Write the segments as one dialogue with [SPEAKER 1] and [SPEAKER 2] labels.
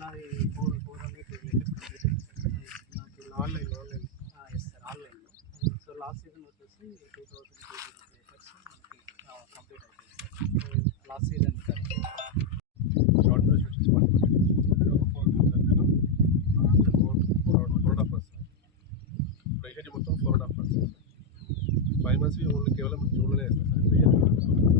[SPEAKER 1] నాది four four hundred నాకు online online
[SPEAKER 2] yes sir ఆన్లైన్లో సో లాస్ట్ సీజన్ వచ్చేసి two thousand two zero three మనకి కంప్లీట్ అవుతుంది సార్ లాస్ట్ సీజన్
[SPEAKER 1] కలిసి అవుట్పుట్ ఫోర్ నేను four four four half percent ఇప్పుడు మొత్తం four and half percent five months కేవలం జూన్లోనే వేస్తాను సార్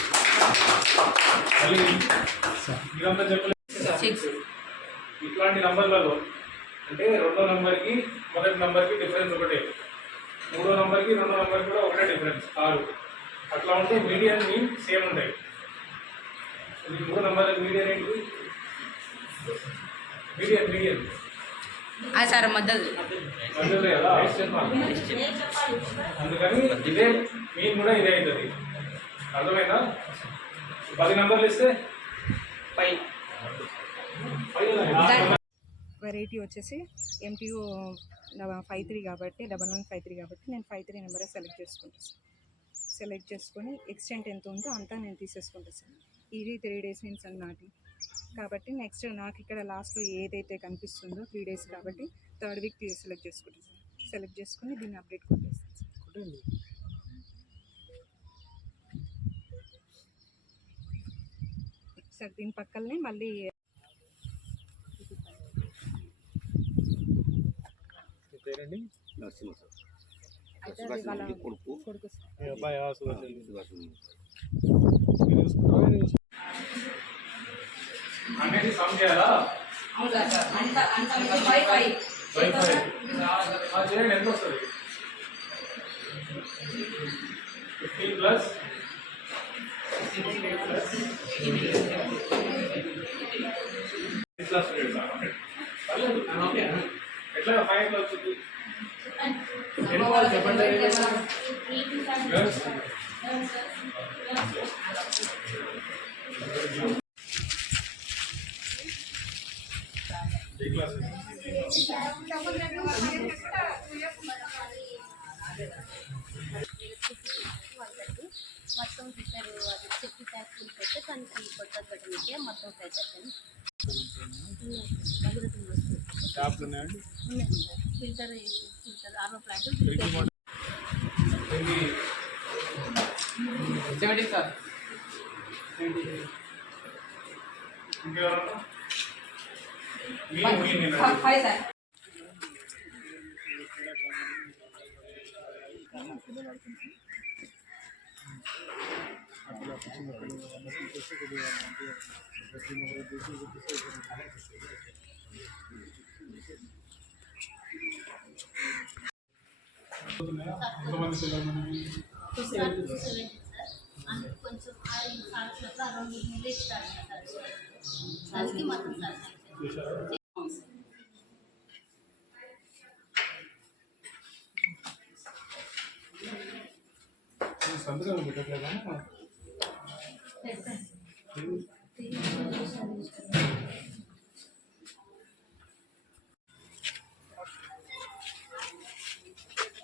[SPEAKER 3] మీరంతా చెప్పలేదు ఇట్లాంటి నంబర్లలో అంటే రెండో నంబర్కి మొదటి నంబర్కి డిఫరెన్స్ ఒకటే. మూడో నంబర్కి రెండో నంబర్కి కూడా ఒకటే డిఫరెన్స్ ఆరు. అట్లా ఉంటే మీడియన్ మీన్ సేమ్ ఉంటాయి. ఇది మూడో నంబర్ మీడియన్ ఏంటి? మీడియన్ మీడియన్
[SPEAKER 4] సార్ మద్దతు.
[SPEAKER 3] అందుకని ఇదే మీన్ కూడా ఇదే అవుతుంది. అర్థమైందా? పది నంబర్లు ఇస్తే?
[SPEAKER 4] ఫైవ్.
[SPEAKER 5] వెరైటీ వచ్చేసి ఎంటీయూ ఫైవ్ త్రీ కాబట్టి డబల్ వన్ ఫైవ్ త్రీ కాబట్టి నేను ఫైవ్ త్రీ నెంబరే సెలెక్ట్ చేసుకుంటాను సార్. సెలెక్ట్ చేసుకొని ఎక్స్టెంట్ ఎంత ఉందో అంతా నేను తీసేసుకుంటాను సార్. ఇది త్రీ డేస్ నుంచి నాటి. కాబట్టి నెక్స్ట్ నాకు ఇక్కడ లాస్ట్లో ఏదైతే కనిపిస్తుందో త్రీ డేస్ కాబట్టి థర్డ్ వీక్ సెలెక్ట్ చేసుకుంటాను సార్. సెలెక్ట్ చేసుకుని దీన్ని అప్డేట్ కొట్టేస్తాను సార్. సార్ దీని పక్కనే మళ్ళీ
[SPEAKER 1] మీ పేరండి
[SPEAKER 6] నరసింహ సార్
[SPEAKER 5] అయితే అది వాళ్ళ
[SPEAKER 6] కొడుకు
[SPEAKER 5] కొడుకు సార్
[SPEAKER 1] మీ అబ్బాయి ఆ సుభాష్
[SPEAKER 6] సుభాష్ ఉంది.
[SPEAKER 1] మీరు చూసుకుంటారా నేను చూసుకుంటారా?
[SPEAKER 3] అనేది సమ్ చేయాలా
[SPEAKER 4] అవును సార్ అంత అంత ఫైవ్ ఫైవ్
[SPEAKER 3] వైఫై ఆ చేయండి ఎంత వస్తుంది ఫిఫ్టీన్ ప్లస్ ఎట్లా ఫైవ్ ఎట్లా వాళ్ళు చెప్పండి క్లాస్
[SPEAKER 7] ಮತ್ತೊಂದು ಹಿಟ್ಟರು ಅದು
[SPEAKER 1] ಸಿಕ್ಕಿದಾಗ ಫುಲ್
[SPEAKER 7] ಕೊಟ್ಟು ತಂದು ಟೀ ಕೊಟ್ಟದ
[SPEAKER 2] ಬಟ್ಟನಿಗೆ ಮತ್ತೊಂದು
[SPEAKER 3] ಕೈ ತರ್ತೇನೆ filter filter
[SPEAKER 4] RO plant
[SPEAKER 3] sir hi
[SPEAKER 7] sir Thank you. అందుకు కొంచెం ఆయిల్ సాల్ట్లో అరౌండ్ మిల్లెట్ స్టార్ట్ చేస్తారు దానికి మొత్తం సార్
[SPEAKER 3] సంతకం పెట్టట్లేదా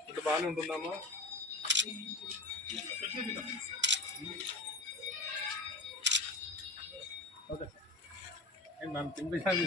[SPEAKER 1] ఇప్పుడు బాగానే ఉంటుందమ్మా ఓకే సార్ నేను నన్ను తినిపించాలి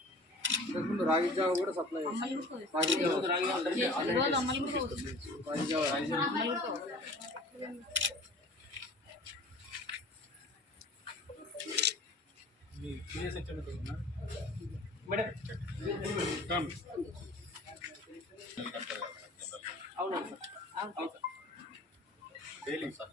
[SPEAKER 8] రాగి జావ కూడా సప్లై రాగి జావ రాగి జావ రాగి జావ
[SPEAKER 9] డైలీ
[SPEAKER 7] సార్